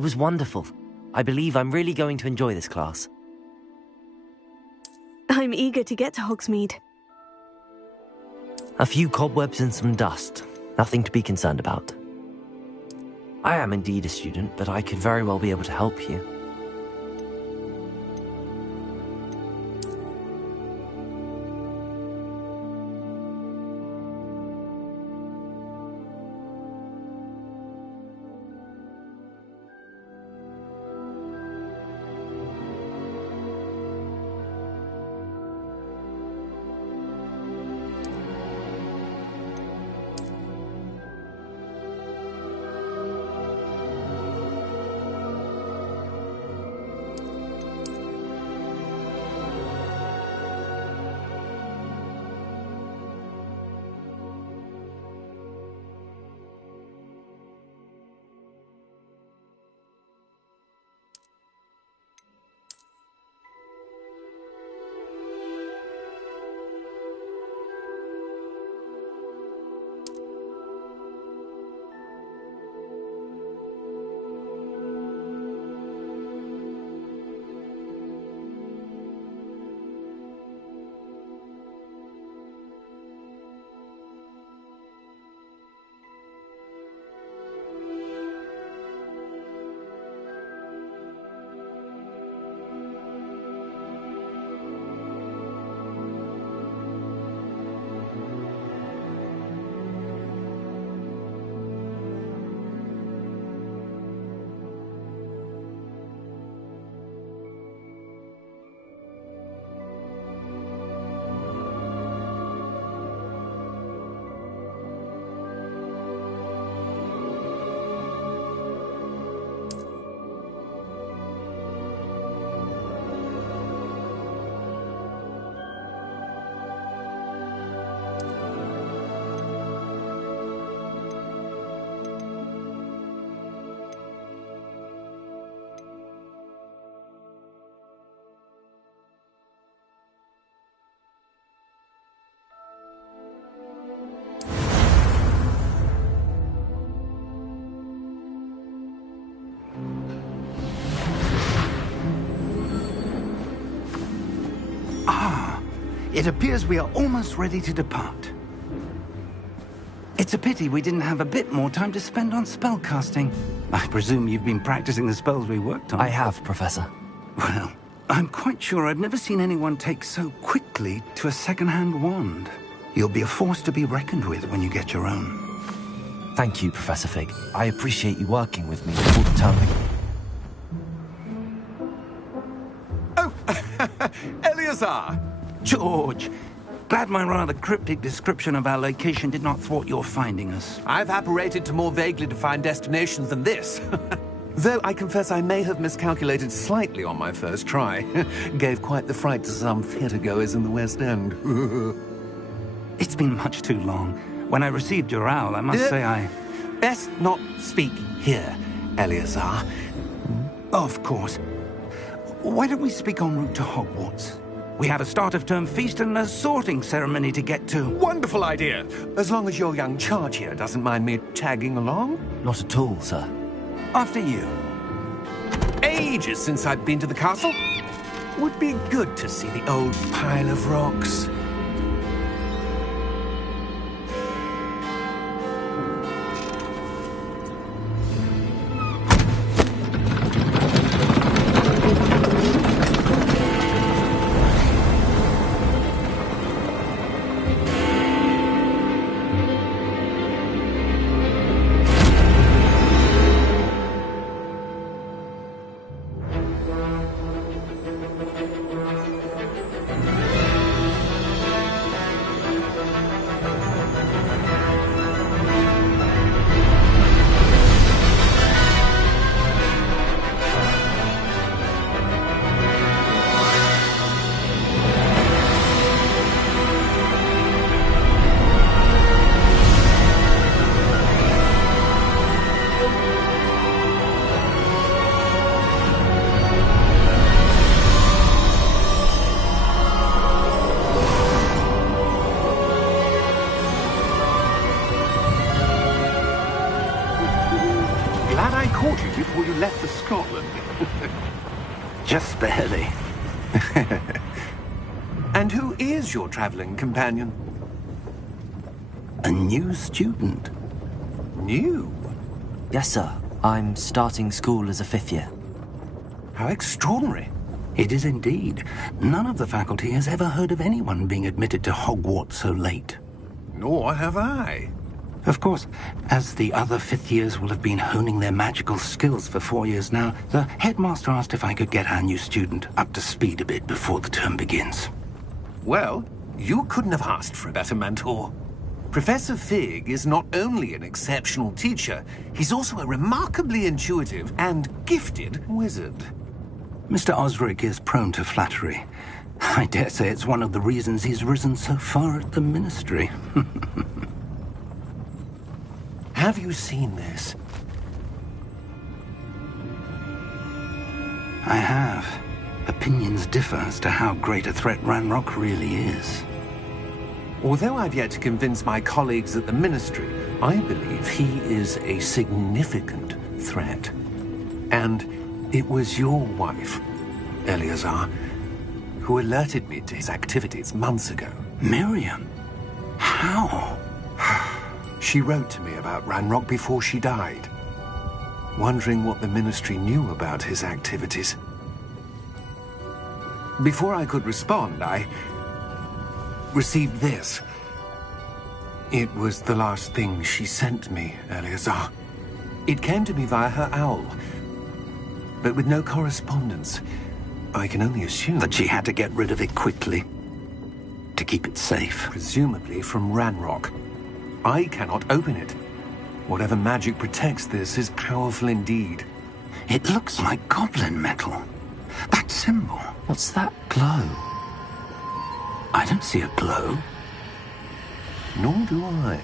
It was wonderful. I believe I'm really going to enjoy this class. I'm eager to get to Hogsmeade. A few cobwebs and some dust. Nothing to be concerned about. I am indeed a student, but I could very well be able to help you. It appears we are almost ready to depart. It's a pity we didn't have a bit more time to spend on spellcasting. I presume you've been practicing the spells we worked on. I have, Professor. Well, I'm quite sure I've never seen anyone take so quickly to a second-hand wand. You'll be a force to be reckoned with when you get your own. Thank you, Professor Fig. I appreciate you working with me all the time. Oh, Eleazar! George! Glad my rather cryptic description of our location did not thwart your finding us. I've apparated to more vaguely defined destinations than this. Though I confess I may have miscalculated slightly on my first try. Gave quite the fright to some theatre-goers in the West End. It's been much too long. When I received your owl, I must say I... Best not speak here, Eleazar. Of course. Why don't we speak en route to Hogwarts? We have a start-of-term feast and a sorting ceremony to get to. Wonderful idea! As long as your young charge here doesn't mind me tagging along. Not at all, sir. After you. Ages since I've been to the castle. Would be good to see the old pile of rocks. Caught you before you left for Scotland. Just barely. And who is your traveling companion? A new student. New? Yes, sir. I'm starting school as a 5th year. How extraordinary. It is indeed. None of the faculty has ever heard of anyone being admitted to Hogwarts so late. Nor have I. Of course, as the other 5th years will have been honing their magical skills for 4 years now, the headmaster asked if I could get our new student up to speed a bit before the term begins. Well, you couldn't have asked for a better mentor. Professor Fig is not only an exceptional teacher, he's also a remarkably intuitive and gifted wizard. Mr. Osric is prone to flattery. I dare say it's one of the reasons he's risen so far at the Ministry. Have you seen this? I have. Opinions differ as to how great a threat Ranrock really is. Although I've yet to convince my colleagues at the Ministry, I believe he is a significant threat. And it was your wife, Eleazar, who alerted me to his activities months ago. Miriam? How? She wrote to me about Ranrock before she died, wondering what the Ministry knew about his activities. Before I could respond, I received this. It was the last thing she sent me, Eleazar. It came to me via her owl, but with no correspondence. I can only assume That she had to get rid of it quickly, to keep it safe. presumably from Ranrock. I cannot open it. Whatever magic protects this is powerful indeed. It looks like goblin metal. That symbol. What's that glow? I don't see a glow. Nor do I.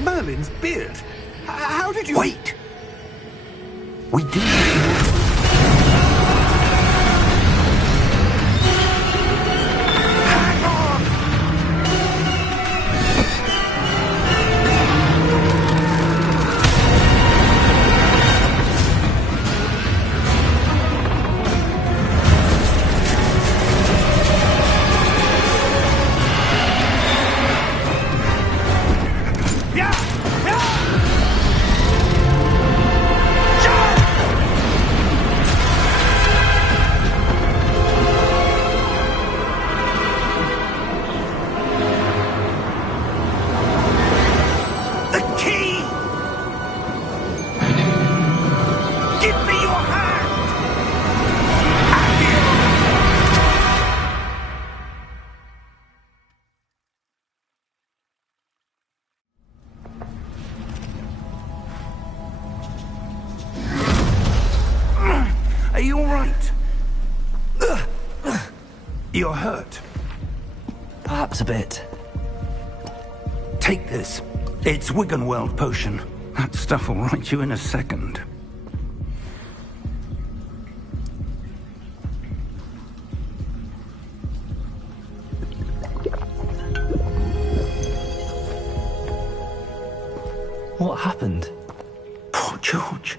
Merlin's beard. How did you... Wait! We do... Hang on! right. You're hurt. Perhaps a bit. Take this. It's Wiggenweld potion. That stuff will right you in a second. What happened? Poor George.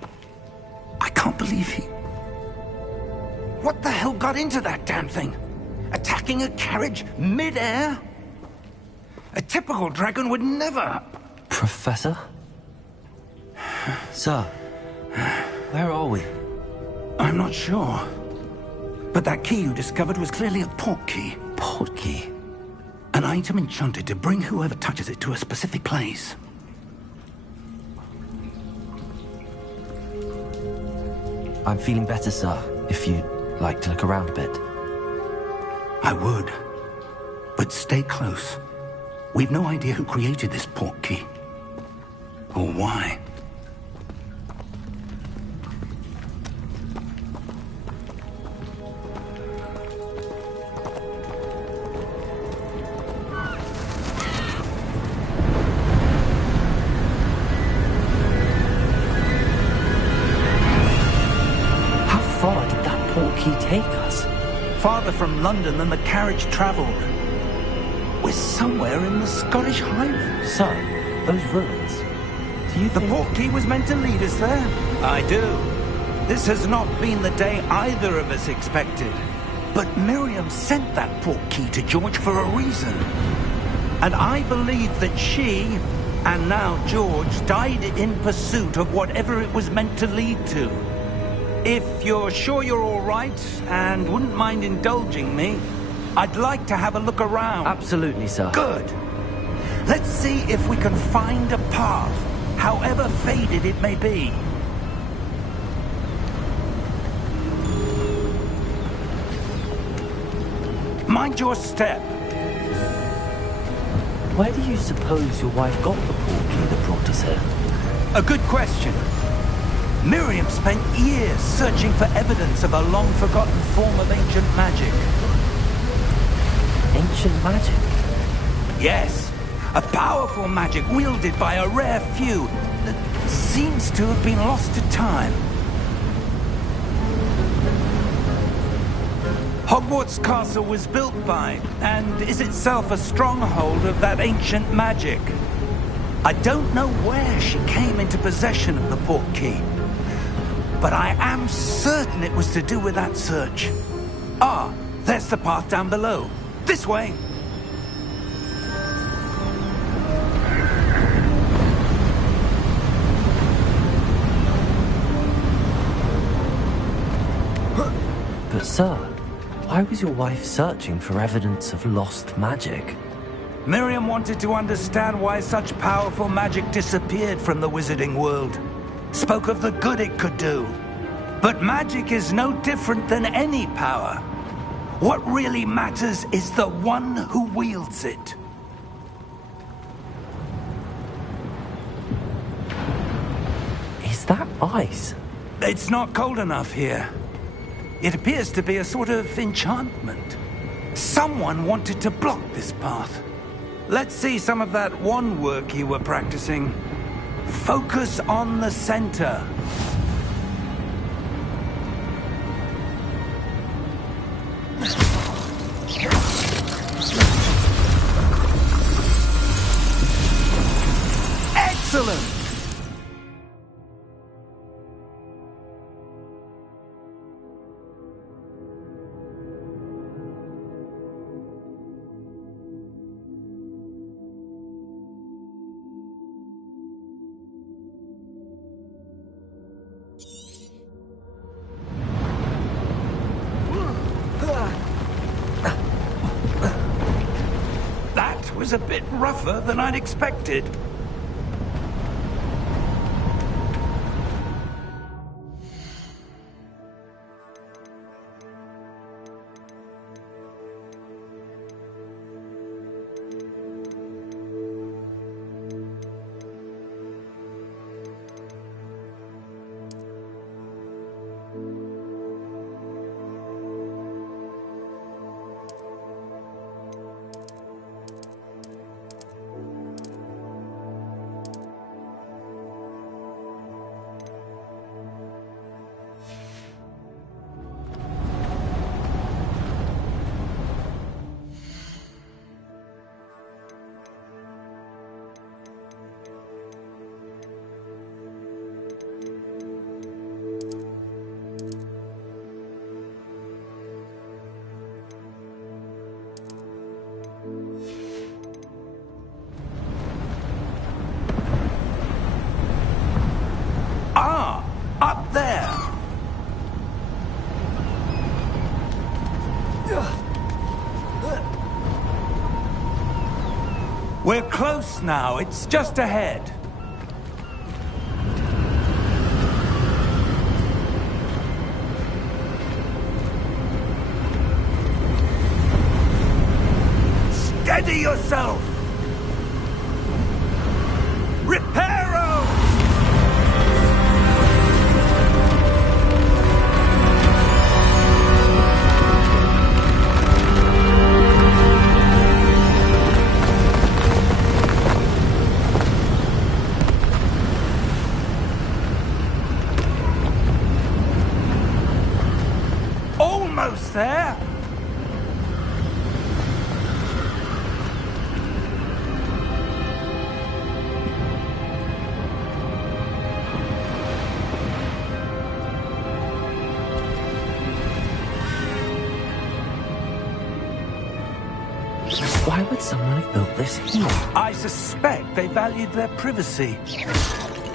I can't believe he... What the hell got into that damn thing? Attacking a carriage mid-air? A typical dragon would never... Professor? Sir, where are we? I'm not sure. But that key you discovered was clearly a port key. Port key? An item enchanted to bring whoever touches it to a specific place. I'm feeling better, sir, if you'd like to look around a bit. I would. But stay close. We've no idea who created this port key. Or why. How far did that port key take us? Farther from London than the carriage travelled. We're somewhere in the Scottish Highlands. Sir, those ruins. Do you The think... port key was meant to lead us there? I do. This has not been the day either of us expected. But Miriam sent that port key to George for a reason. And I believe that she, and now George, died in pursuit of whatever it was meant to lead to. If you're sure you're all right, and wouldn't mind indulging me, I'd like to have a look around. Absolutely, sir. Good. Let's see if we can find a path, however faded it may be. Mind your step. Where do you suppose your wife got the port key that brought us here? A good question. Miriam spent years searching for evidence of a long-forgotten form of ancient magic. Ancient magic? Yes, a powerful magic wielded by a rare few that seems to have been lost to time. Hogwarts Castle was built by, and is itself a stronghold of that ancient magic. I don't know where she came into possession of the port key, but I am certain it was to do with that search. Ah, there's the path down below. This way. But sir, why was your wife searching for evidence of lost magic? Miriam wanted to understand why such powerful magic disappeared from the wizarding world. Spoke of the good it could do. But magic is no different than any power. What really matters is the one who wields it. Is that ice? It's not cold enough here. It appears to be a sort of enchantment. Someone wanted to block this path. Let's see some of that wand work you were practicing. Focus on the center. Excellent! That was a bit rougher than I'd expected. We're close now. It's just ahead. Steady yourself! Reparo! Almost there! Why would someone have built this here? I suspect they valued their privacy.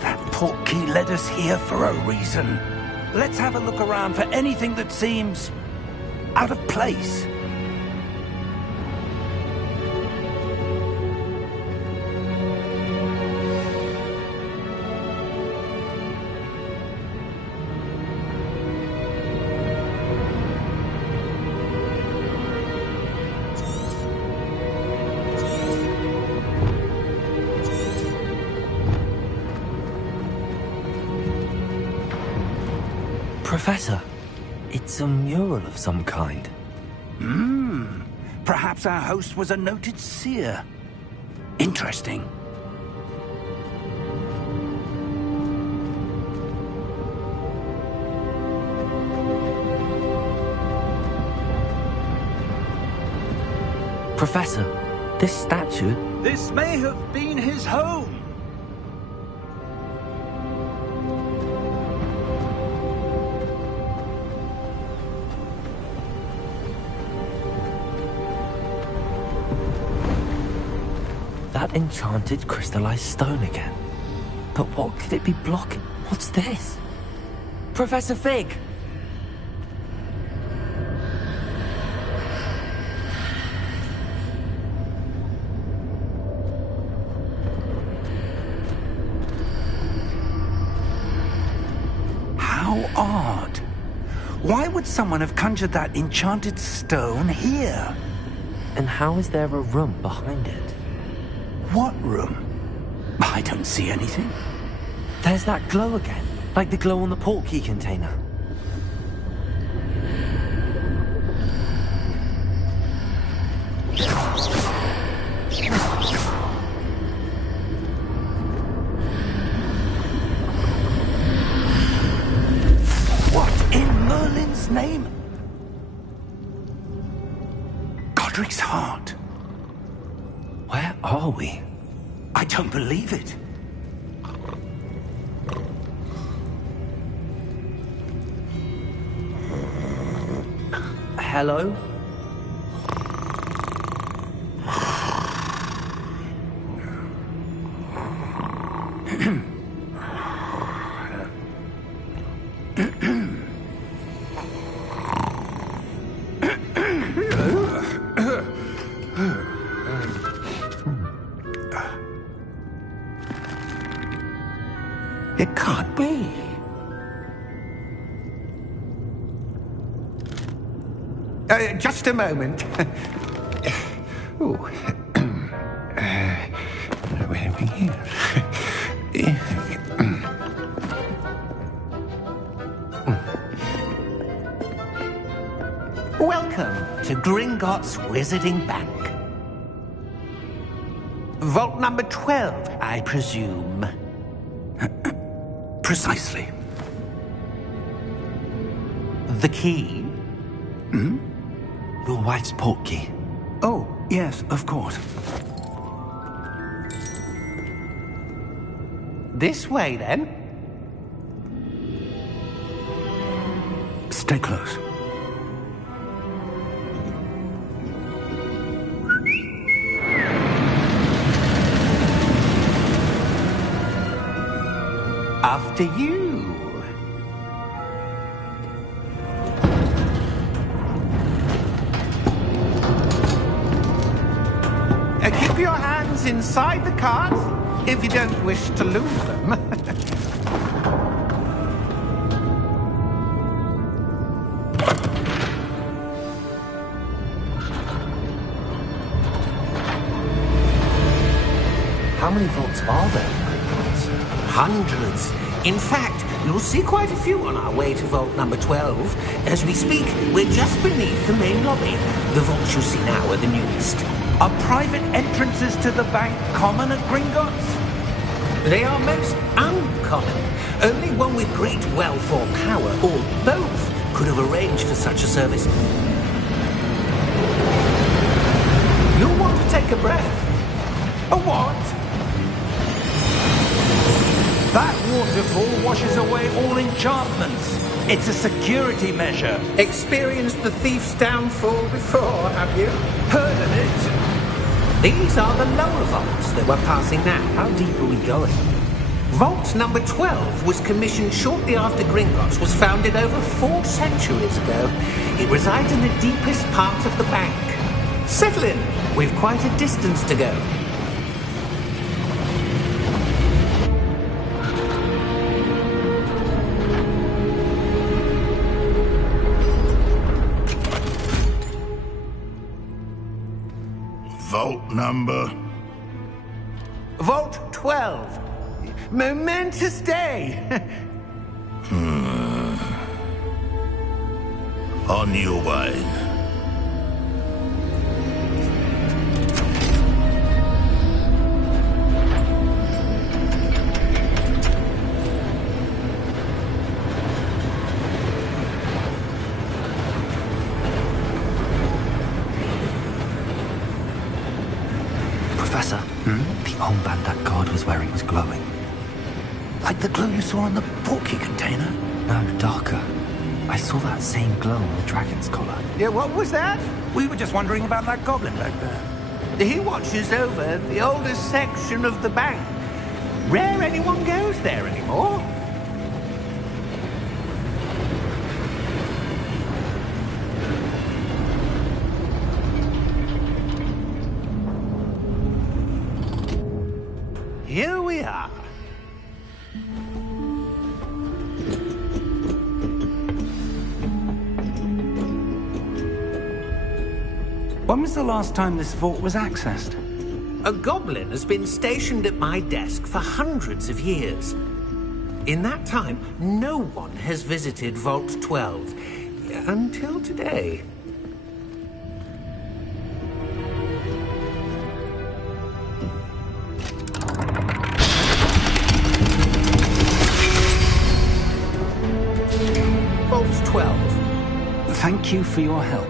That portkey led us here for a reason. Let's have a look around for anything that seems out of place. Professor, it's a mural of some kind. Perhaps our host was a noted seer. Interesting. Professor, this statue... This may have been his home. That enchanted crystallized stone again. But what could it be blocking? What's this? Professor Fig! How odd. Why would someone have conjured that enchanted stone here? And how is there a room behind it? What room? I don't see anything. There's that glow again, like the glow on the portkey container. What in Merlin's name? Godric's heart. Where are we? I don't believe it. Hello? It can't be. Just a moment. Oh. Where are we here? Welcome to Gringotts Wizarding Bank. Vault number 12, I presume. Precisely. The key? Your wife's portkey. Oh, yes, of course. This way, then. Stay close. After you. inside the cart, if you don't wish to lose them. How many vaults are there in Gringotts? Hundreds. In fact, you'll see quite a few on our way to vault number 12. As we speak, we're just beneath the main lobby. The vaults you see now are the newest. Are private entrances to the bank common at Gringotts? They are most uncommon. Only one with great wealth or power, or both, could have arranged for such a service. You'll want to take a breath. A what? That waterfall washes away all enchantments. It's a security measure. Experienced the thief's downfall before, have you? Heard of it? These are the lower vaults that we're passing now. How deep are we going? Vault number 12 was commissioned shortly after Gringotts was founded over 4 centuries ago. It resides in the deepest part of the bank. Settle in. We've quite a distance to go. Vault number? Vault 12. Momentous day. On your way. Professor, the armband that guard was wearing was glowing. Like the glow you saw on the portkey container? No, darker. I saw that same glow on the dragon's collar. Yeah, what was that? We were just wondering about that goblin back there. He watches over the oldest section of the bank. Rare anyone goes there anymore. Here we are. When was the last time this vault was accessed? A goblin has been stationed at my desk for hundreds of years. In that time, no one has visited Vault 12. Until today. Vault 12. Thank you for your help.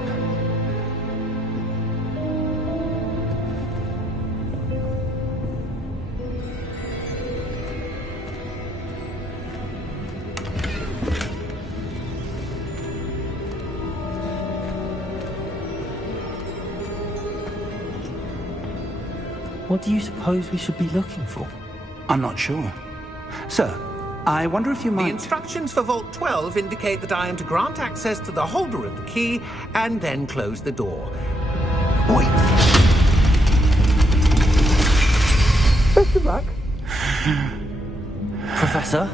What do you suppose we should be looking for? I'm not sure. Sir, I wonder if you The might... instructions for Vault 12 indicate that I am to grant access to the holder of the key and then close the door. Wait. Best of luck. Professor?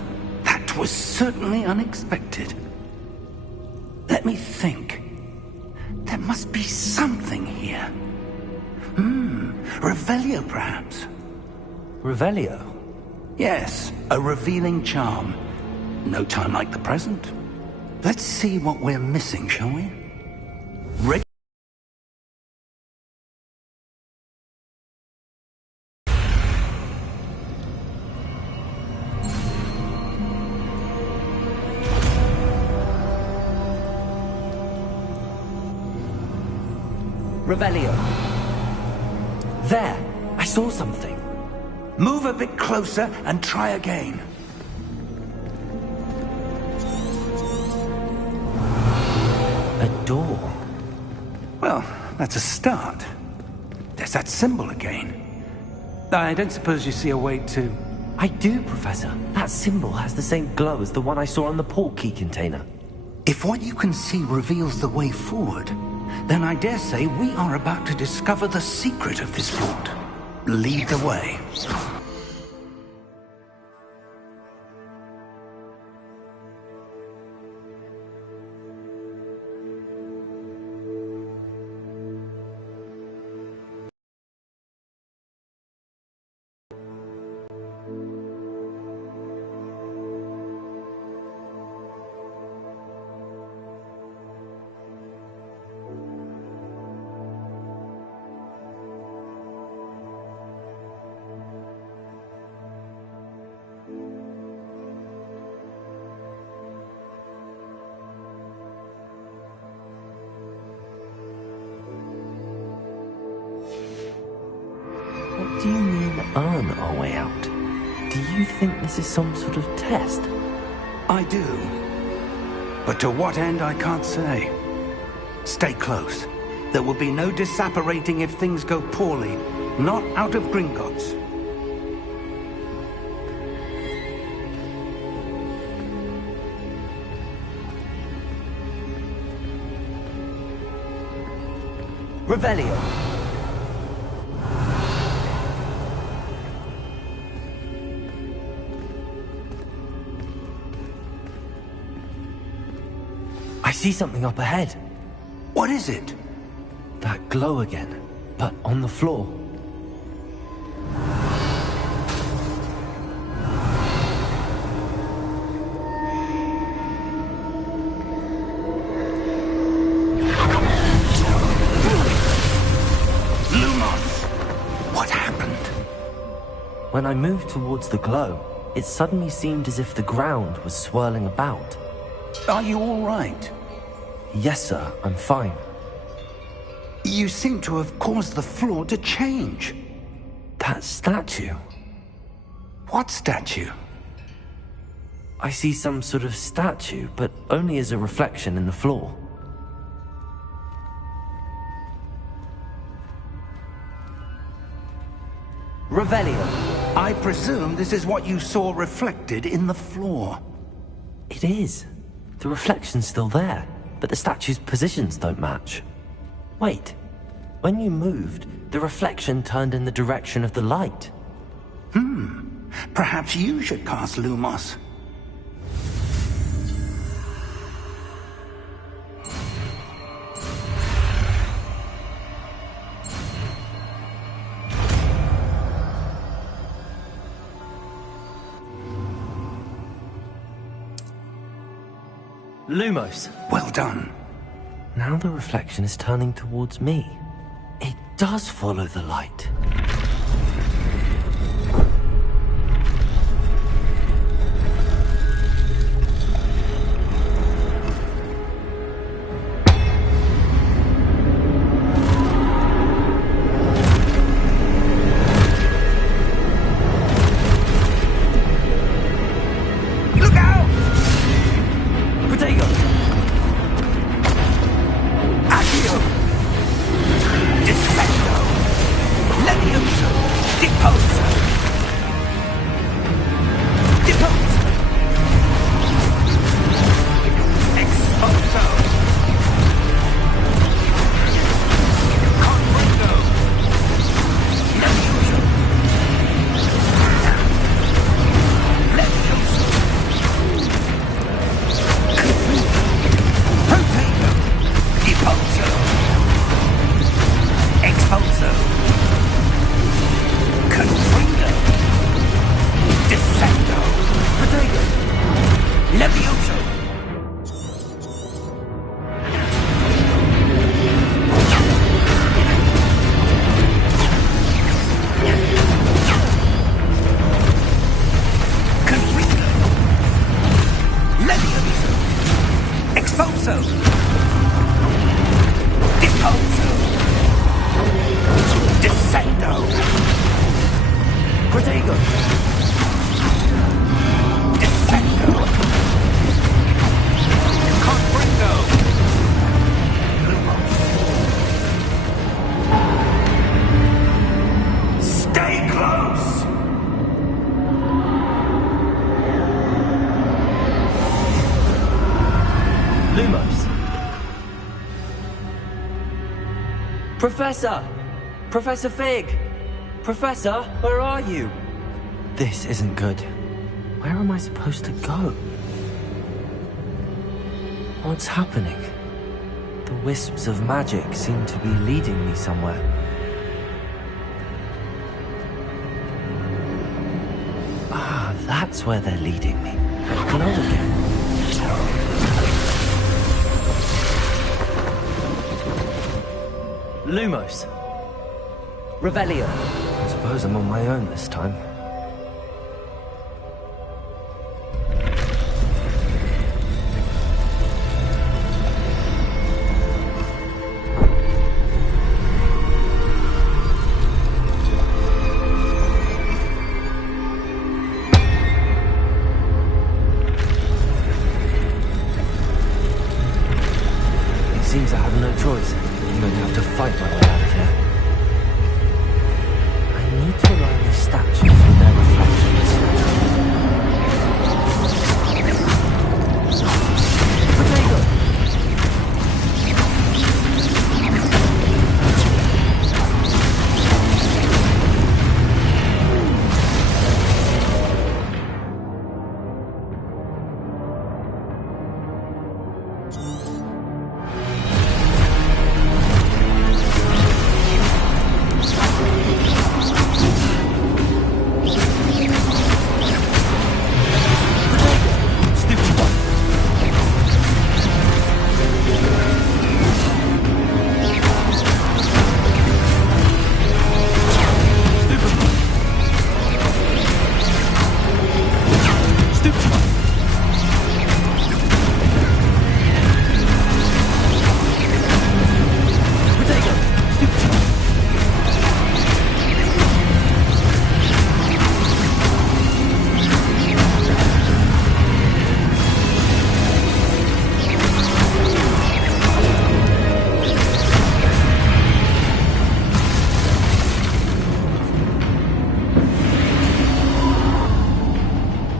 That was certainly unexpected. Let me think. There must be something here. Revelio, perhaps? Revelio? Yes, a revealing charm. No time like the present. Let's see what we're missing, shall we? Revelio. There! I saw something. Move a bit closer and try again. A door. Well, that's a start. There's that symbol again. I don't suppose you see a way to... I do, Professor. That symbol has the same glow as the one I saw on the portkey container. If what you can see reveals the way forward, then I dare say we are about to discover the secret of this vault. lead the way. What do you mean, earn our way out? Do you think this is some sort of test? I do. But to what end, I can't say. Stay close. There will be no disapparating if things go poorly. Not out of Gringotts. Revelio. I see something up ahead. What is it? That glow again, but on the floor. What happened? When I moved towards the glow, it suddenly seemed as if the ground was swirling about. Are you all right? Yes, sir, I'm fine. You seem to have caused the floor to change. That statue. What statue? I see some sort of statue, but only as a reflection in the floor. Revelio. I presume this is what you saw reflected in the floor. It is. The reflection's still there, but the statue's positions don't match. Wait. When you moved, the reflection turned in the direction of the light. Perhaps you should cast Lumos. Lumos. Well done. Now the reflection is turning towards me. It does follow the light. Look out! Protego! Accio! Defendo! Levioso! Deposo! Deposo! Exposo! Confundo! Levioso! Levioso! Protego! Deposo! Expulso! Confringo! Descendo! Protego! Levioso! Confringo! Levioso! Expulso! Deposo! Descendo! Protego! Descendo! Confringo! Stay close! Lumos. Professor! Professor Fig! Professor, where are you? This isn't good. Where am I supposed to go? What's happening? The wisps of magic seem to be leading me somewhere. Ah, that's where they're leading me. Glow again. Lumos. Revelio. I suppose I'm on my own this time. Seems I have no choice. I'm going to have to fight my way out of here. I need to align these statues with their reflections. Potato!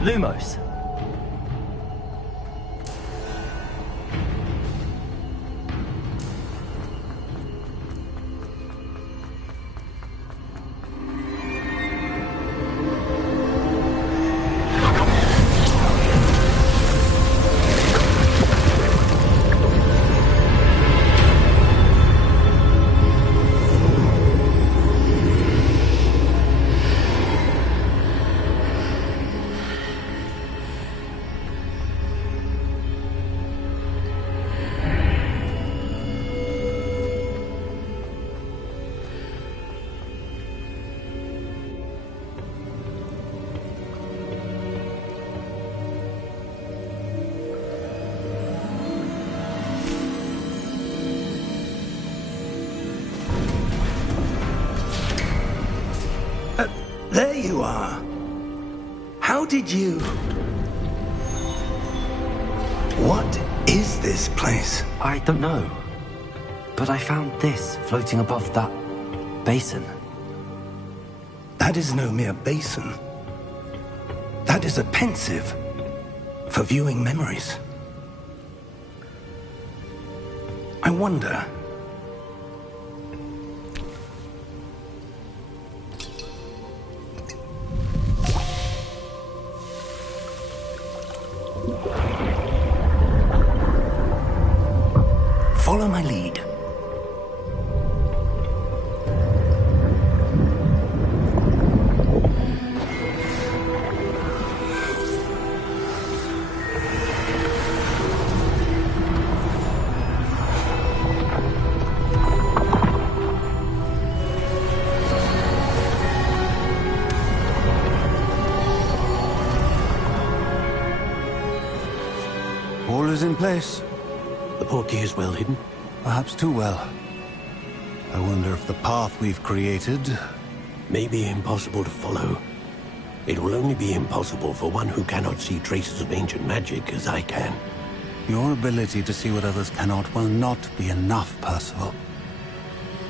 Lumos. There you are. How did you... What is this place? I don't know. But I found this floating above that basin. That is no mere basin. That is a pensive for viewing memories. I wonder... Follow my lead. All is in place. The portkey is well hidden. Perhaps too well. I wonder if the path we've created... May be impossible to follow. It will only be impossible for one who cannot see traces of ancient magic as I can. Your ability to see what others cannot will not be enough, Percival.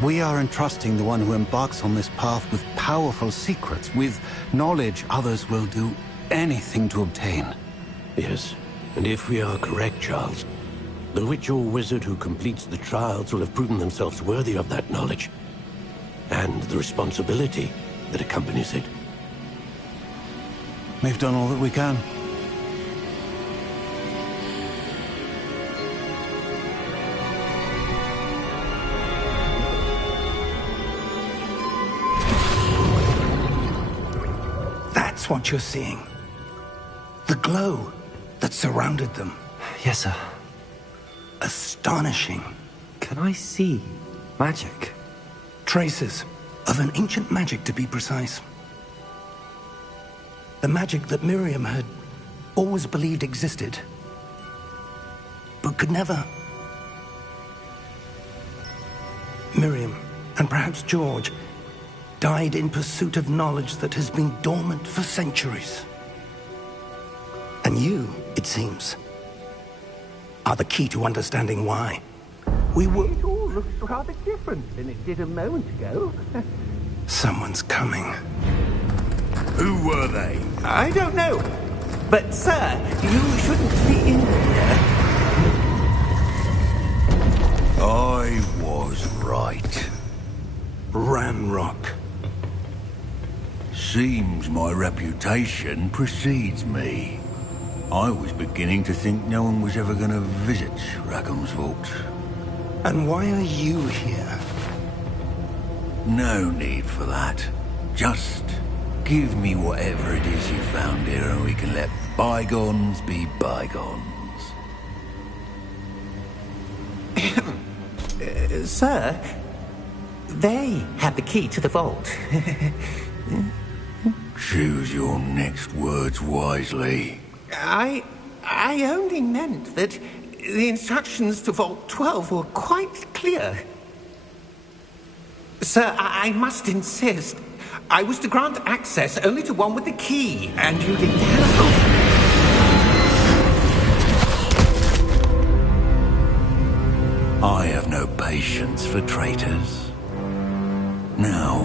We are entrusting the one who embarks on this path with powerful secrets, with knowledge others will do anything to obtain. Yes, and if we are correct, Charles, the witch or wizard who completes the trials will have proven themselves worthy of that knowledge. And the responsibility that accompanies it. We've done all that we can. That's what you're seeing. The glow that surrounded them. Yes, sir. Astonishing. Can I see magic? Traces of an ancient magic, to be precise. The magic that Miriam had always believed existed, but could never. Miriam, and perhaps George, died in pursuit of knowledge that has been dormant for centuries. And you, it seems, are the key to understanding why. We were... It all looks rather different than it did a moment ago. Someone's coming. Who were they? I don't know. But, sir, you shouldn't be in here. I was right. Ranrock. Seems my reputation precedes me. I was beginning to think no one was ever going to visit Rackham's vault. And why are you here? No need for that. Just give me whatever it is you found here and we can let bygones be bygones. Sir, they have the key to the vault. Choose your next words wisely. I only meant that the instructions to Vault 12 were quite clear. Sir, I must insist. I was to grant access only to one with the key, and you didn't have... I have no patience for traitors. Now,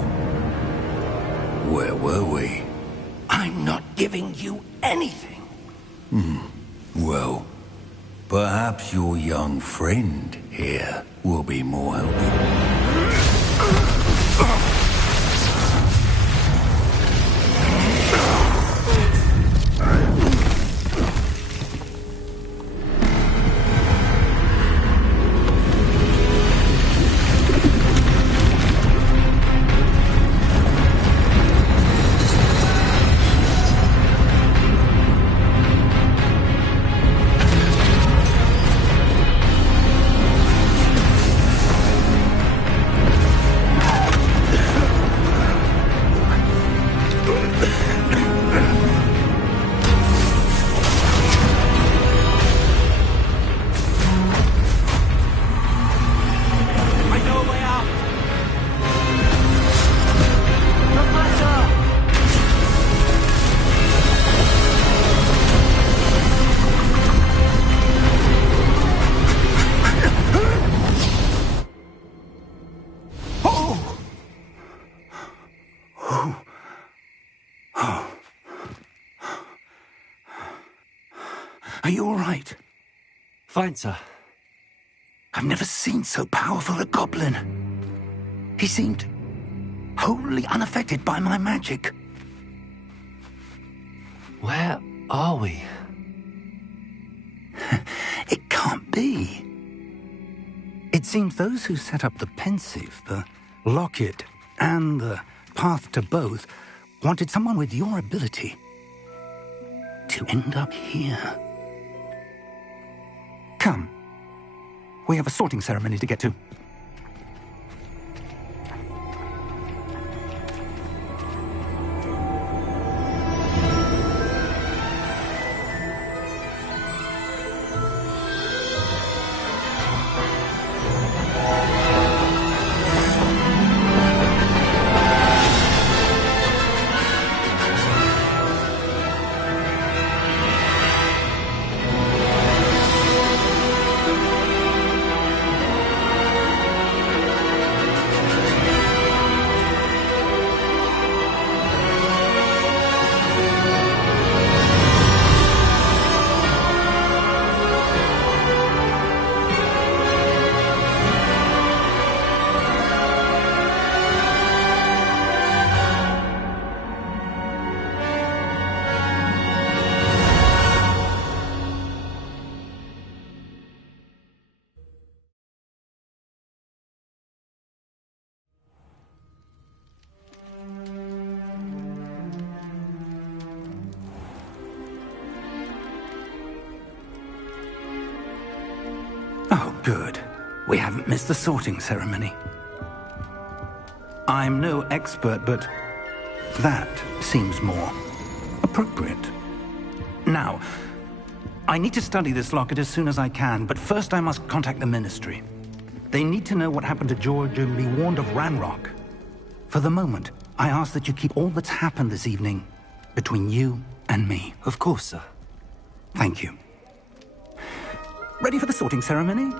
where were we? I'm not giving you anything. Well, perhaps your young friend here will be more helpful. Are you all right? Fine, sir. I've never seen so powerful a goblin. He seemed wholly unaffected by my magic. Where are we? It can't be. It seems those who set up the pensive, the locket, and the path to both wanted someone with your ability to end up here. Come. We have a sorting ceremony to get to. Good. We haven't missed the sorting ceremony. I'm no expert, but that seems more appropriate. Now, I need to study this locket as soon as I can, but first I must contact the Ministry. They need to know what happened to George and be warned of Ranrock. For the moment, I ask that you keep all that's happened this evening between you and me. Of course, sir. Thank you. Ready for the sorting ceremony?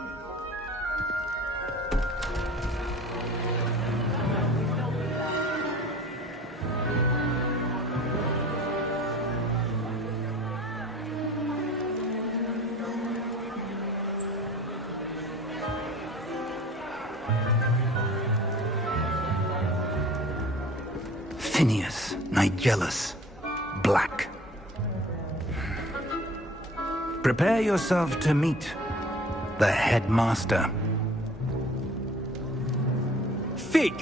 Phineas Nigellus Black. Prepare yourself to meet the headmaster. Fig,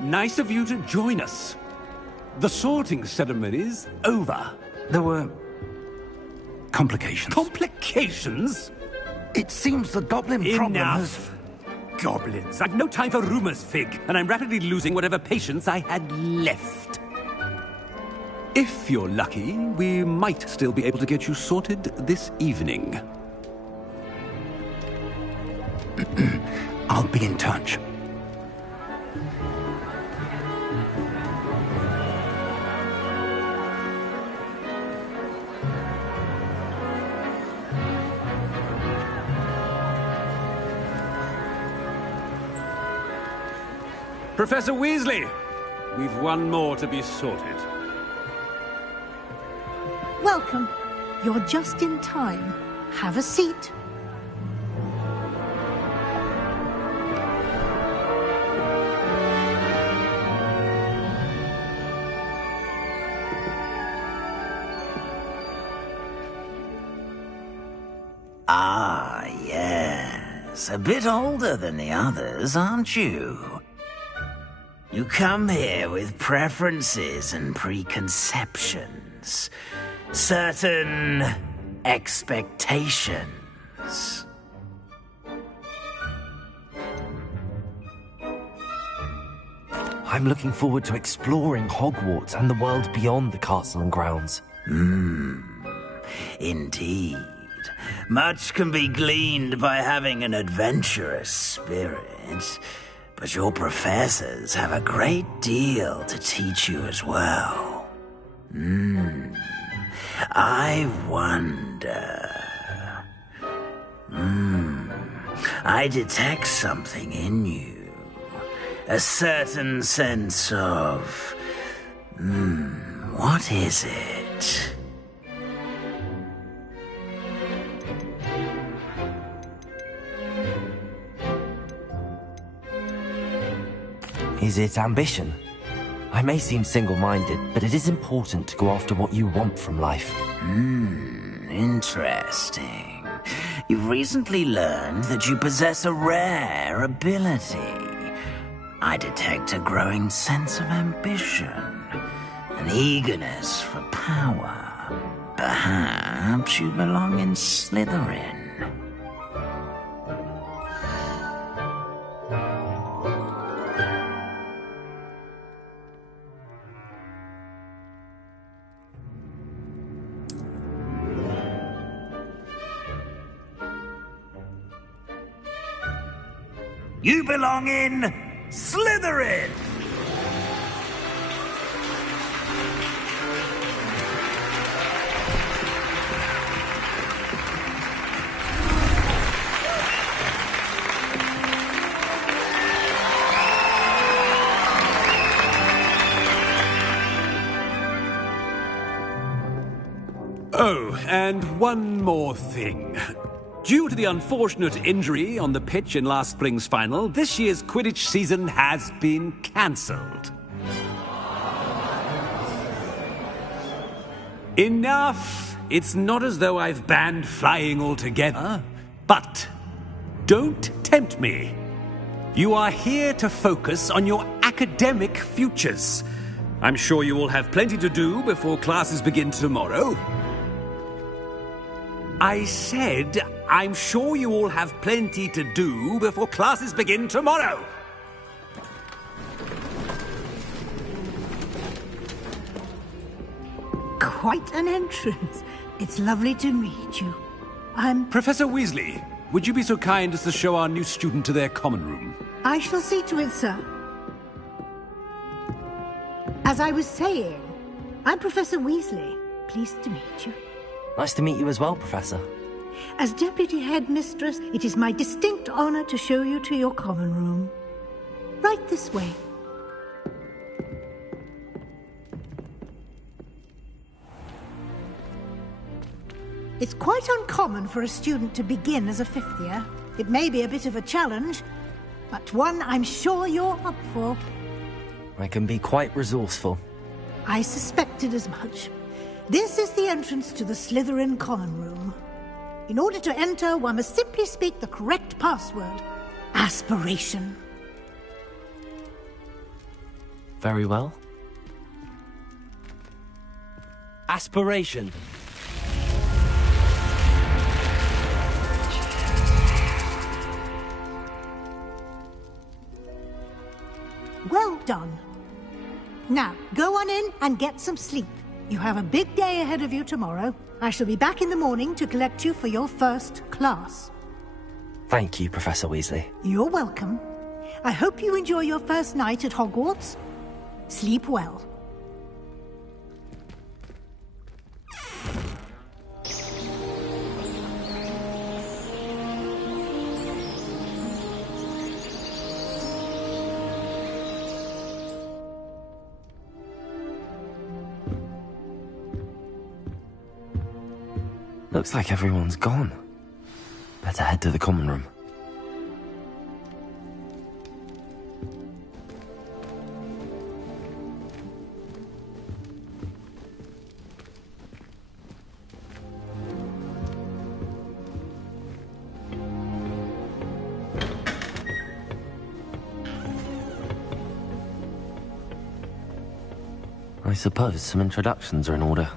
nice of you to join us. The sorting ceremony's over. There were complications. Complications? It seems the goblin problem has... Enough! Goblins. I've no time for rumors, Fig, and I'm rapidly losing whatever patience I had left. If you're lucky, we might still be able to get you sorted this evening. I'll be in touch. Professor Weasley, we've one more to be sorted. Welcome. You're just in time. Have a seat. Ah, yes. A bit older than the others, aren't you? You come here with preferences and preconceptions. Certain expectations. I'm looking forward to exploring Hogwarts and the world beyond the castle and grounds. Indeed. Much can be gleaned by having an adventurous spirit, but your professors have a great deal to teach you as well. I wonder... I detect something in you. A certain sense of... what is it? Is it ambition? I may seem single-minded, but it is important to go after what you want from life. Interesting. You've recently learned that you possess a rare ability. I detect a growing sense of ambition, an eagerness for power. Perhaps you belong in Slytherin. You belong in Slytherin! Oh, and one more thing. Due to the unfortunate injury on the pitch in last spring's final, this year's Quidditch season has been cancelled. Enough! It's not as though I've banned flying altogether. But don't tempt me. You are here to focus on your academic futures. I'm sure you will have plenty to do before classes begin tomorrow. I said I'm sure you all have plenty to do before classes begin tomorrow. Quite an entrance. It's lovely to meet you. Professor Weasley, would you be so kind as to show our new student to their common room? I shall see to it, sir. As I was saying, I'm Professor Weasley. Pleased to meet you. Nice to meet you as well, Professor. As Deputy Headmistress, it is my distinct honor to show you to your common room. Right this way. It's quite uncommon for a student to begin as a fifth year. It may be a bit of a challenge, but one I'm sure you're up for. I can be quite resourceful. I suspected as much. This is the entrance to the Slytherin common room. In order to enter, one must simply speak the correct password. Aspiration. Very well. Aspiration. Well done. Now, go on in and get some sleep. You have a big day ahead of you tomorrow. I shall be back in the morning to collect you for your first class. Thank you, Professor Weasley. You're welcome. I hope you enjoy your first night at Hogwarts. Sleep well. Looks like everyone's gone. Better head to the common room. I suppose some introductions are in order.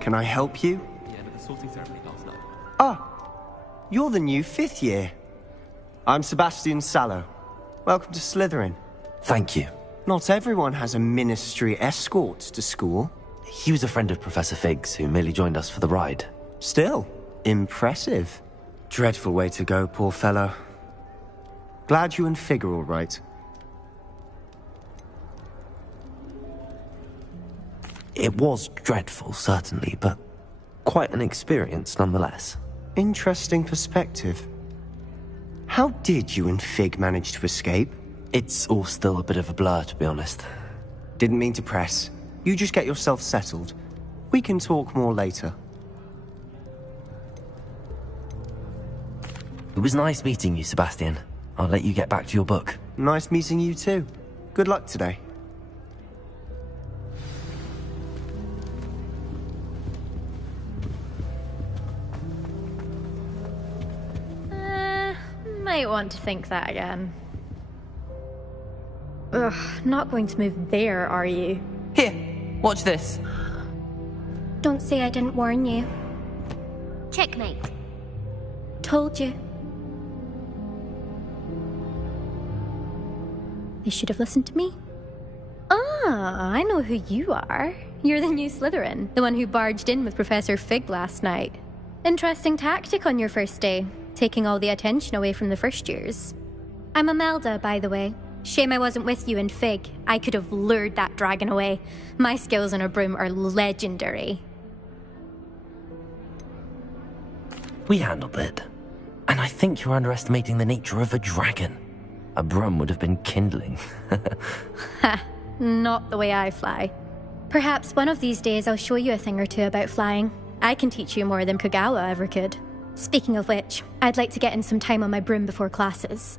Can I help you? Ah, you're the new fifth year. I'm Sebastian Sallow. Welcome to Slytherin. Thank you. Not everyone has a ministry escort to school. He was a friend of Professor Fig's who merely joined us for the ride. Still, impressive. Dreadful way to go, poor fellow. Glad you and Fig are all right. It was dreadful, certainly, but quite an experience nonetheless. Interesting perspective. How did you and Fig manage to escape? It's all still a bit of a blur, to be honest. Didn't mean to press. You just get yourself settled. We can talk more later. It was nice meeting you, Sebastian. I'll let you get back to your book. Nice meeting you too. Good luck today. Might want to think that again. Ugh, not going to move there, are you? Here, watch this. Don't say I didn't warn you. Checkmate. Told you. You should have listened to me. Ah, I know who you are. You're the new Slytherin, the one who barged in with Professor Fig last night. Interesting tactic on your first day, taking all the attention away from the first years. I'm Imelda, by the way. Shame I wasn't with you and Fig. I could have lured that dragon away. My skills on a broom are legendary. We handled it. And I think you're underestimating the nature of a dragon. A broom would have been kindling. Ha, not the way I fly. Perhaps one of these days I'll show you a thing or two about flying. I can teach you more than Kogawa ever could. Speaking of which, I'd like to get in some time on my broom before classes.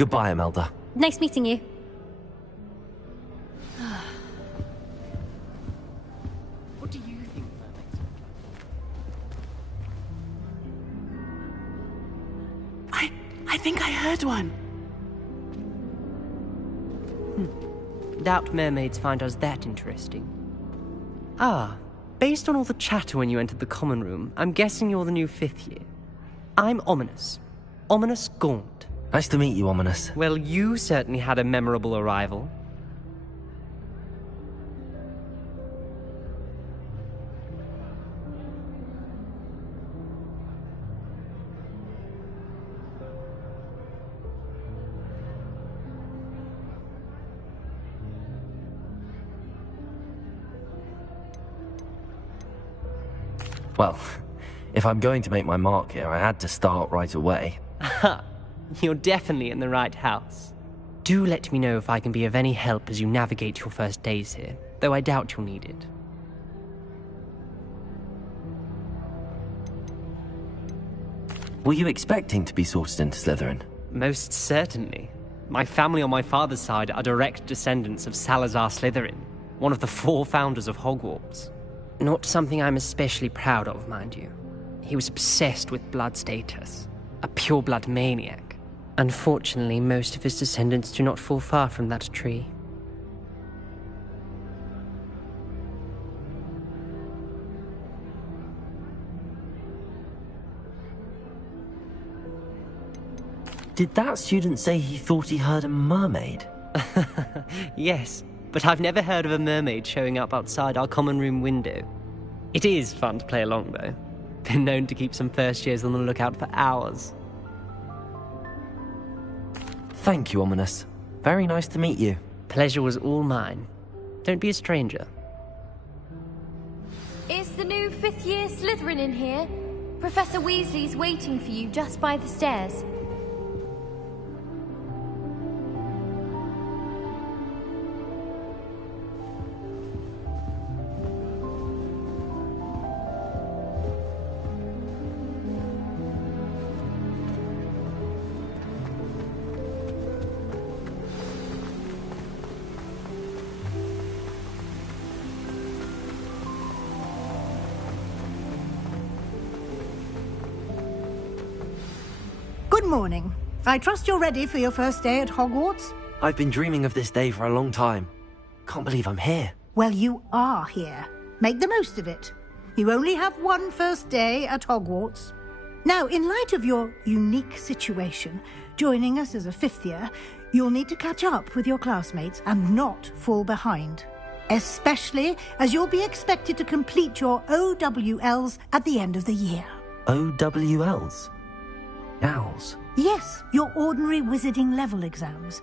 Goodbye, Imelda. Nice meeting you. What do you think, mermaids? I think I heard one. Doubt mermaids find us that interesting. Ah, based on all the chatter when you entered the common room, I'm guessing you're the new 5th year. I'm Ominous. Ominous Gaunt. Nice to meet you, Ominous. Well, you certainly had a memorable arrival. Well, if I'm going to make my mark here, I had to start right away. Aha! You're definitely in the right house. Do let me know if I can be of any help as you navigate your first days here, though I doubt you'll need it. Were you expecting to be sorted into Slytherin? Most certainly. My family on my father's side are direct descendants of Salazar Slytherin, one of the 4 founders of Hogwarts. Not something I'm especially proud of, mind you. He was obsessed with blood status, a pure-blood maniac. Unfortunately, most of his descendants do not fall far from that tree. Did that student say he thought he heard a mermaid? Yes, but I've never heard of a mermaid showing up outside our common room window. It is fun to play along, though. Been known to keep some first years on the lookout for hours. Thank you, Ominous. Very nice to meet you. Pleasure was all mine. Don't be a stranger. Is the new 5th year Slytherin in here? Professor Weasley's waiting for you just by the stairs. Good morning. I trust you're ready for your first day at Hogwarts? I've been dreaming of this day for a long time. Can't believe I'm here. Well, you are here. Make the most of it. You only have one first day at Hogwarts. Now, in light of your unique situation, joining us as a 5th year, you'll need to catch up with your classmates and not fall behind. Especially as you'll be expected to complete your OWLs at the end of the year. OWLs? Owls? Yes, your ordinary wizarding level exams.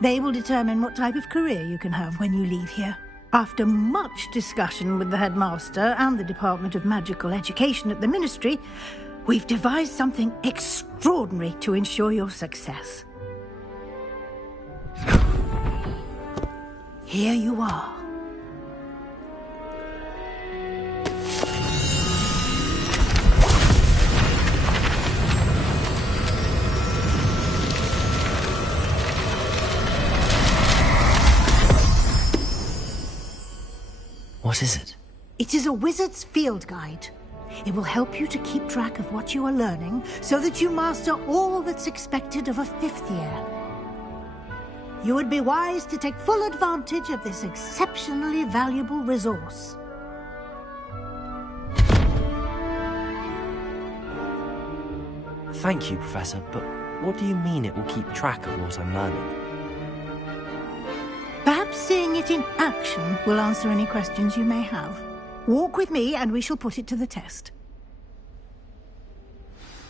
They will determine what type of career you can have when you leave here. After much discussion with the headmaster and the Department of Magical Education at the Ministry, we've devised something extraordinary to ensure your success. Here you are. What is it? It is a wizard's field guide. It will help you to keep track of what you are learning so that you master all that's expected of a 5th year. You would be wise to take full advantage of this exceptionally valuable resource. Thank you, Professor, but what do you mean it will keep track of what I'm learning? Perhaps seeing it in action will answer any questions you may have. Walk with me and we shall put it to the test.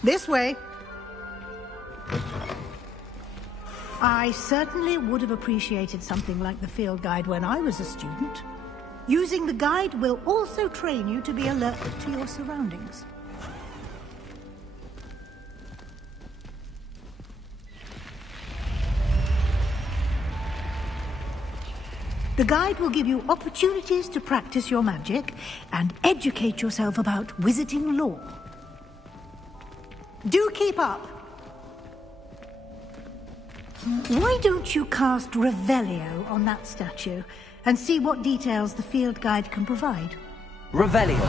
This way. I certainly would have appreciated something like the field guide when I was a student. Using the guide will also train you to be alert to your surroundings. The guide will give you opportunities to practice your magic and educate yourself about wizarding lore. Do keep up. Why don't you cast Revelio on that statue and see what details the field guide can provide? Revelio.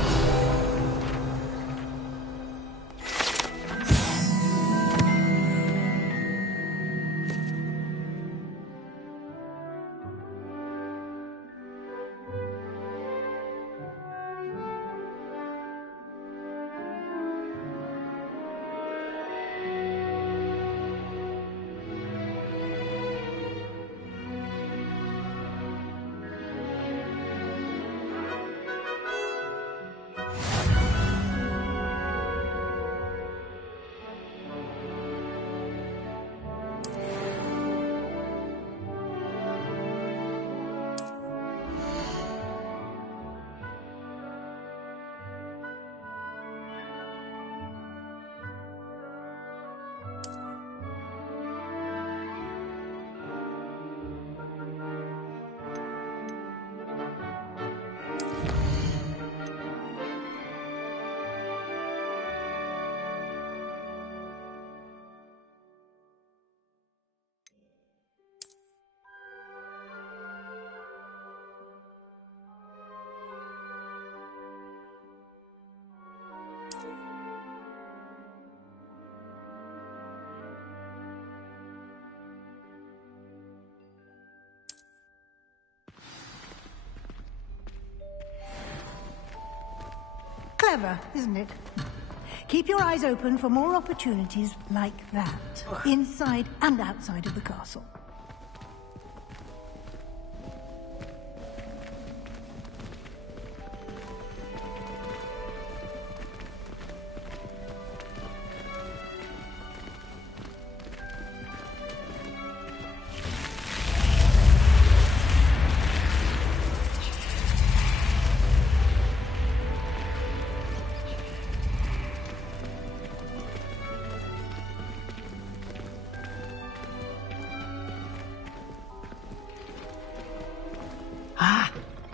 Clever, isn't it? Keep your eyes open for more opportunities like that, inside and outside of the castle.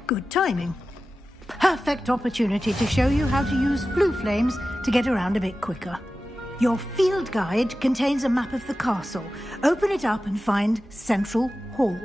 Good timing. Perfect opportunity to show you how to use flue flames to get around a bit quicker. Your field guide contains a map of the castle. Open it up and find Central Hall.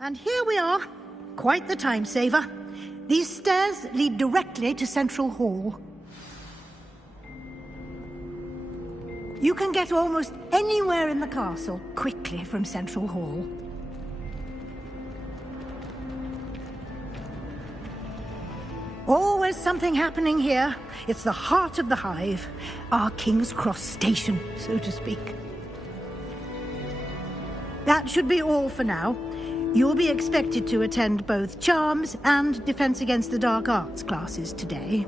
And here we are. Quite the time saver. These stairs lead directly to Central Hall. You can get almost anywhere in the castle quickly from Central Hall. Always something happening here. It's the heart of the hive. Our King's Cross station, so to speak. That should be all for now. You'll be expected to attend both Charms and Defense Against the Dark Arts classes today.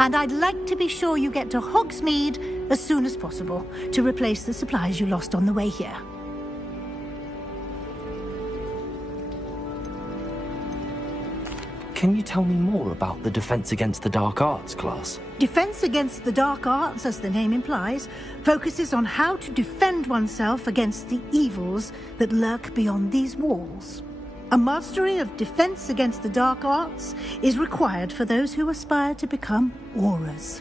And I'd like to be sure you get to Hogsmeade as soon as possible to replace the supplies you lost on the way here. Can you tell me more about the Defense Against the Dark Arts class? Defense Against the Dark Arts, as the name implies, focuses on how to defend oneself against the evils that lurk beyond these walls. A mastery of Defense Against the Dark Arts is required for those who aspire to become Aurors.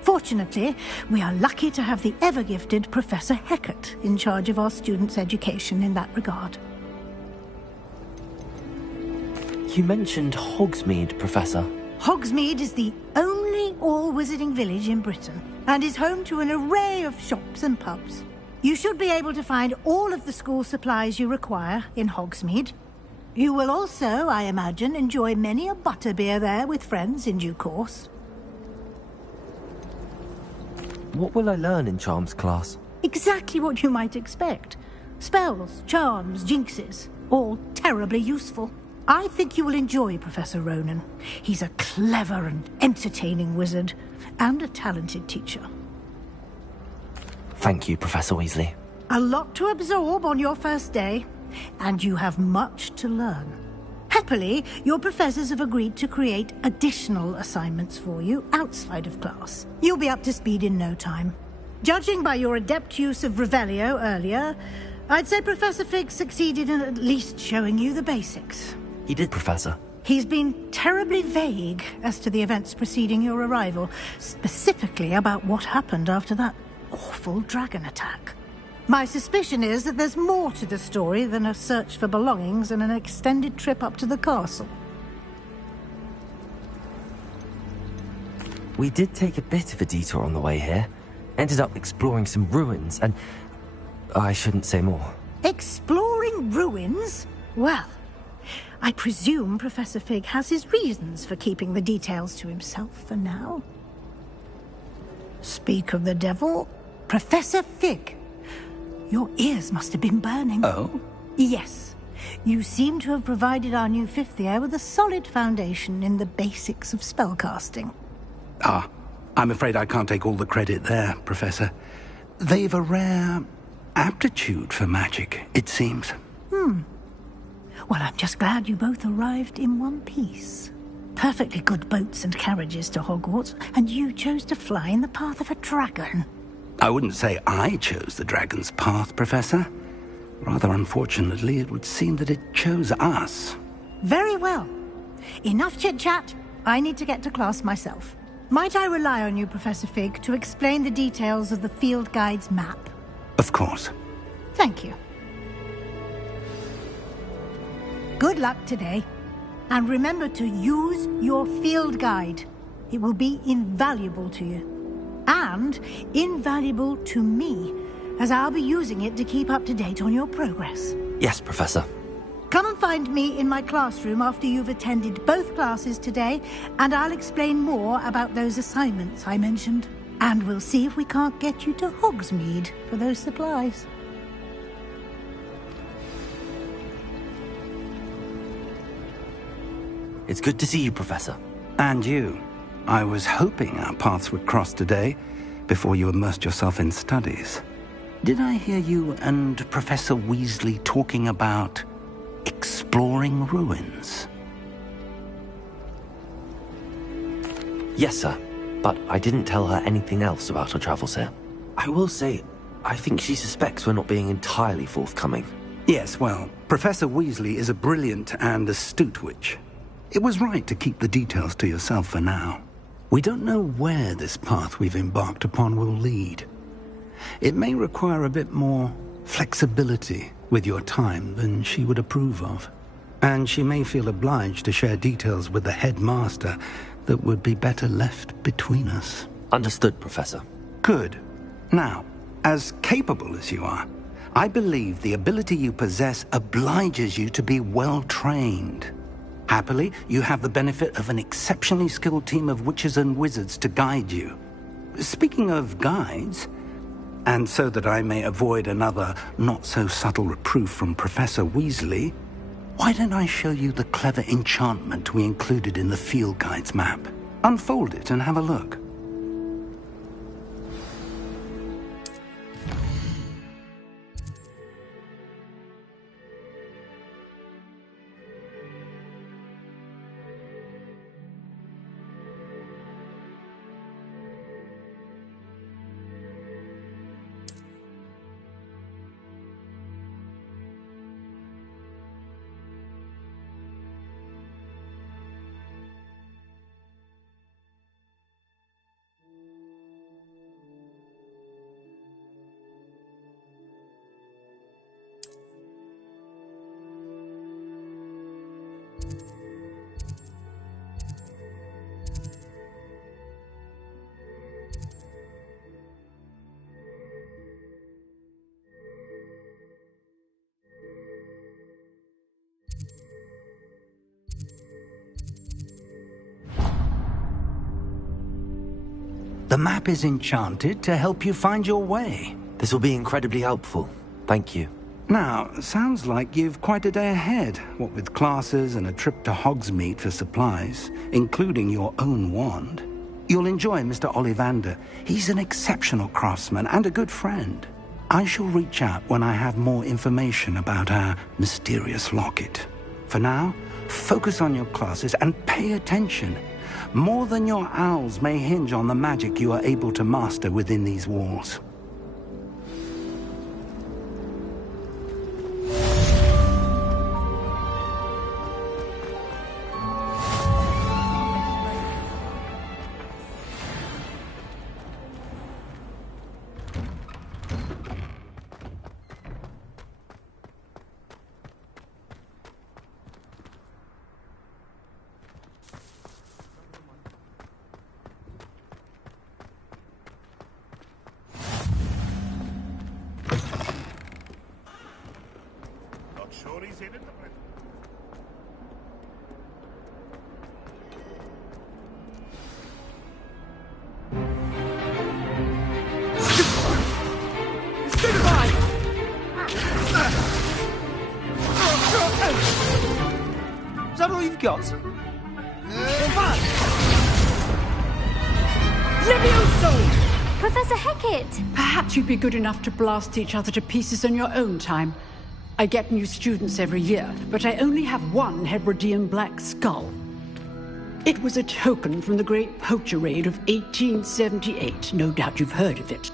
Fortunately, we are lucky to have the ever-gifted Professor Hecat in charge of our students' education in that regard. You mentioned Hogsmeade, Professor. Hogsmeade is the only nearly all wizarding village in Britain, and is home to an array of shops and pubs. You should be able to find all of the school supplies you require in Hogsmeade. You will also, I imagine, enjoy many a butterbeer there with friends in due course. What will I learn in Charms class? Exactly what you might expect. Spells, charms, jinxes, all terribly useful. I think you will enjoy Professor Ronan. He's a clever and entertaining wizard, and a talented teacher. Thank you, Professor Weasley. A lot to absorb on your first day, and you have much to learn. Happily, your professors have agreed to create additional assignments for you outside of class. You'll be up to speed in no time. Judging by your adept use of Revelio earlier, I'd say Professor Fig succeeded in at least showing you the basics. He did, Professor. He's been terribly vague as to the events preceding your arrival, specifically about what happened after that awful dragon attack. My suspicion is that there's more to the story than a search for belongings and an extended trip up to the castle. We did take a bit of a detour on the way here. Ended up exploring some ruins, and I shouldn't say more. Exploring ruins? Well, I presume Professor Fig has his reasons for keeping the details to himself for now. Speak of the devil, Professor Fig. Your ears must have been burning. Oh? Yes. You seem to have provided our new fifth year with a solid foundation in the basics of spellcasting. Ah, I'm afraid I can't take all the credit there, Professor. They've a rare aptitude for magic, it seems. Well, I'm just glad you both arrived in one piece. Perfectly good boats and carriages to Hogwarts, and you chose to fly in the path of a dragon. I wouldn't say I chose the dragon's path, Professor. Rather unfortunately, it would seem that it chose us. Very well. Enough chit-chat. I need to get to class myself. Might I rely on you, Professor Fig, to explain the details of the field guide's map? Of course. Thank you. Good luck today. And remember to use your field guide. It will be invaluable to you. And invaluable to me, as I'll be using it to keep up to date on your progress. Yes, Professor. Come and find me in my classroom after you've attended both classes today, and I'll explain more about those assignments I mentioned. And we'll see if we can't get you to Hogsmeade for those supplies. It's good to see you, Professor. And you. I was hoping our paths would cross today, before you immersed yourself in studies. Did I hear you and Professor Weasley talking about exploring ruins? Yes, sir. But I didn't tell her anything else about our travels here. I will say, I think she suspects we're not being entirely forthcoming. Yes, well, Professor Weasley is a brilliant and astute witch. It was right to keep the details to yourself for now. We don't know where this path we've embarked upon will lead. It may require a bit more flexibility with your time than she would approve of. And she may feel obliged to share details with the headmaster that would be better left between us. Understood, Professor. Good. Now, as capable as you are, I believe the ability you possess obliges you to be well trained. Happily, you have the benefit of an exceptionally skilled team of witches and wizards to guide you. Speaking of guides, and so that I may avoid another not-so-subtle reproof from Professor Weasley, why don't I show you the clever enchantment we included in the field guide's map? Unfold it and have a look. The map is enchanted to help you find your way. This will be incredibly helpful. Thank you. Now, sounds like you've quite a day ahead, what with classes and a trip to Hogsmeade for supplies, including your own wand. You'll enjoy Mr. Ollivander. He's an exceptional craftsman and a good friend. I shall reach out when I have more information about our mysterious locket. For now, focus on your classes and pay attention. More than your owls may hinge on the magic you are able to master within these walls. Is that all you've got? Levioso! Professor Hecat! Perhaps you'd be good enough to blast each other to pieces in your own time. I get new students every year, but I only have one Hebridean black skull. It was a token from the Great Poacher Raid of 1878. No doubt you've heard of it.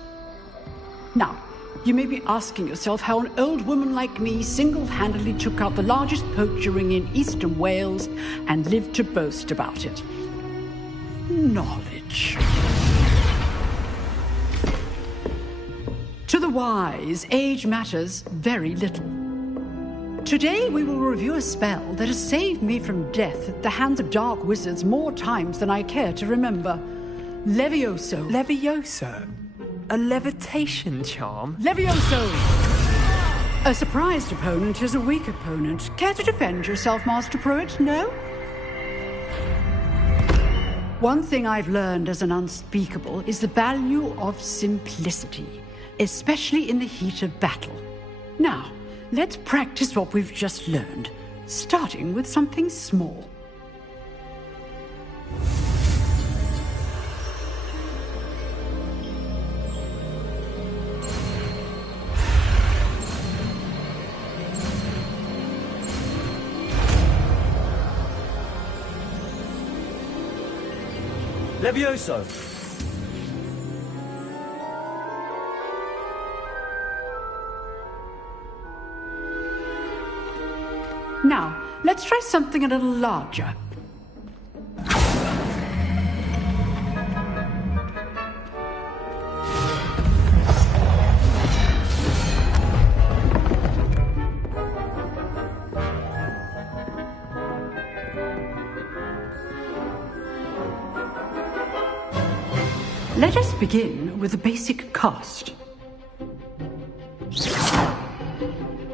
Now, you may be asking yourself how an old woman like me single-handedly took out the largest poacher ring in eastern Wales and lived to boast about it. Knowledge. To the wise, age matters very little. Today we will review a spell that has saved me from death at the hands of dark wizards more times than I care to remember. Levioso. Levioso? A levitation charm? Levioso! A surprised opponent is a weak opponent. Care to defend yourself, Master Pruitt? No? One thing I've learned as an unspeakable is the value of simplicity, especially in the heat of battle. Now, let's practice what we've just learned, starting with something small. Levioso! Now, let's try something a little larger. Let us begin with a basic cast.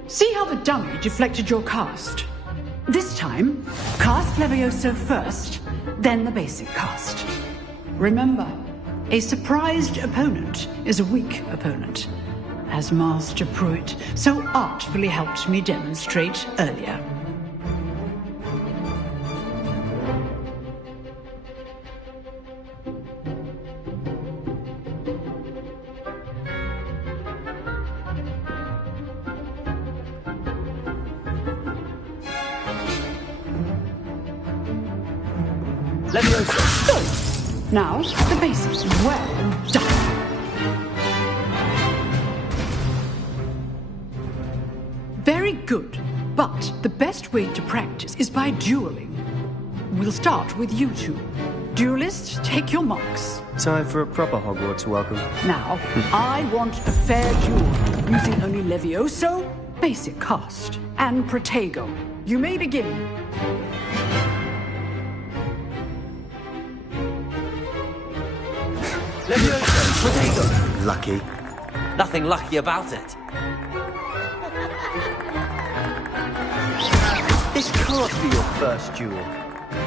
See how the dummy deflected your cast? This time, cast Levioso first, then the basic cast. Remember, a surprised opponent is a weak opponent, as Master Pruitt so artfully helped me demonstrate earlier. Levioso! Good. Now, the basics. Well done. Very good. But the best way to practice is by dueling. We'll start with you two. Duelists, take your marks. Time for a proper Hogwarts welcome. Now, I want a fair duel, using only Levioso, basic cast, and Protego. You may begin. Levioso! Protego! Lucky. Nothing lucky about it. This can't be your first duel.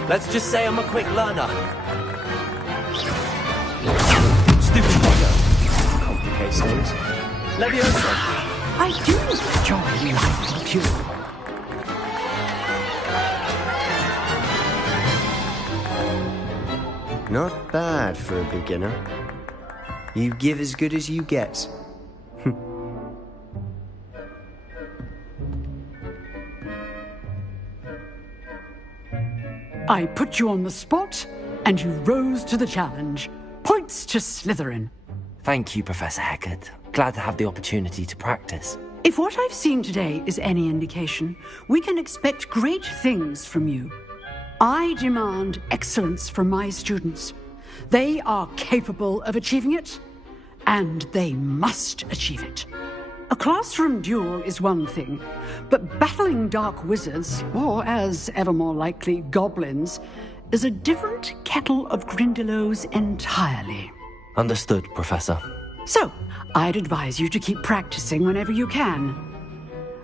Let's just say I'm a quick learner. Leviosa! I do enjoy life duel. Not bad for a beginner. You give as good as you get. I put you on the spot, and you rose to the challenge. Points to Slytherin. Thank you, Professor Hecat. Glad to have the opportunity to practice. If what I've seen today is any indication, we can expect great things from you. I demand excellence from my students. They are capable of achieving it, and they must achieve it. A classroom duel is one thing, but battling dark wizards, or as ever more likely, goblins, is a different kettle of Grindylows entirely. Understood, Professor. So, I'd advise you to keep practicing whenever you can.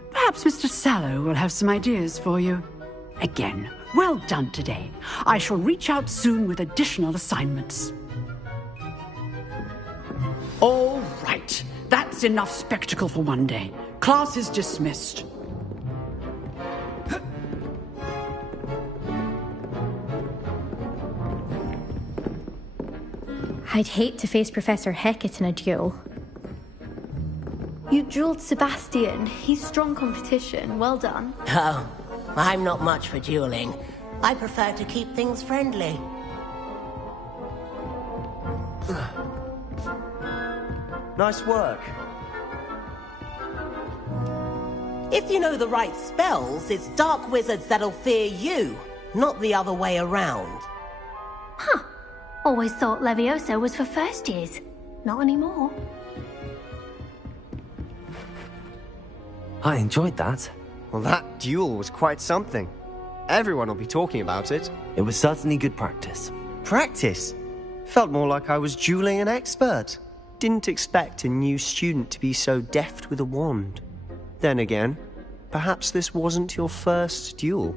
Perhaps Mr. Sallow will have some ideas for you. Again, well done today. I shall reach out soon with additional assignments. All right. That's enough spectacle for one day. Class is dismissed. I'd hate to face Professor Hecat in a duel. You dueled Sebastian. He's strong competition. Well done. Oh, I'm not much for dueling. I prefer to keep things friendly. Nice work. If you know the right spells, it's dark wizards that'll fear you, not the other way around. Huh. Always thought Leviosa was for first years. Not anymore. I enjoyed that. Well, that duel was quite something. Everyone will be talking about it. It was certainly good practice. Practice? Felt more like I was dueling an expert. Didn't expect a new student to be so deft with a wand. Then again, perhaps this wasn't your first duel.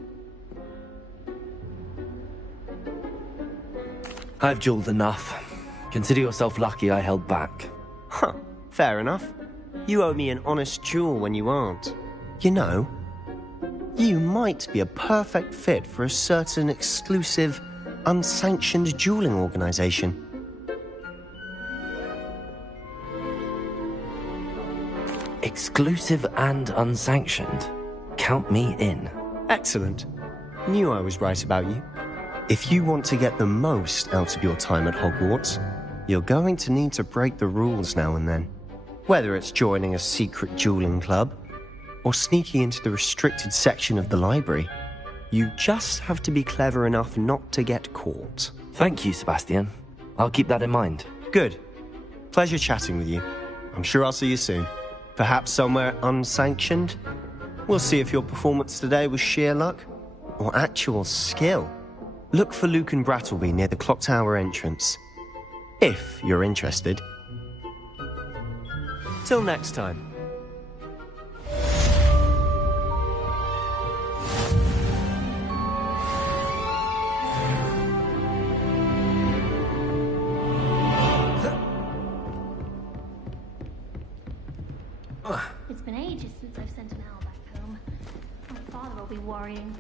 I've dueled enough. Consider yourself lucky I held back. Huh, fair enough. You owe me an honest duel when you aren't. You know, you might be a perfect fit for a certain exclusive, unsanctioned dueling organization. Exclusive and unsanctioned. Count me in. Excellent. Knew I was right about you. If you want to get the most out of your time at Hogwarts, you're going to need to break the rules now and then. Whether it's joining a secret dueling club, or sneaking into the restricted section of the library, you just have to be clever enough not to get caught. Thank you, Sebastian. I'll keep that in mind. Good. Pleasure chatting with you. I'm sure I'll see you soon. Perhaps somewhere unsanctioned? We'll see if your performance today was sheer luck or actual skill. Look for Luke and Brattleby near the clock tower entrance, if you're interested. Till next time. It's been ages since I've sent an owl back home. My father will be worrying.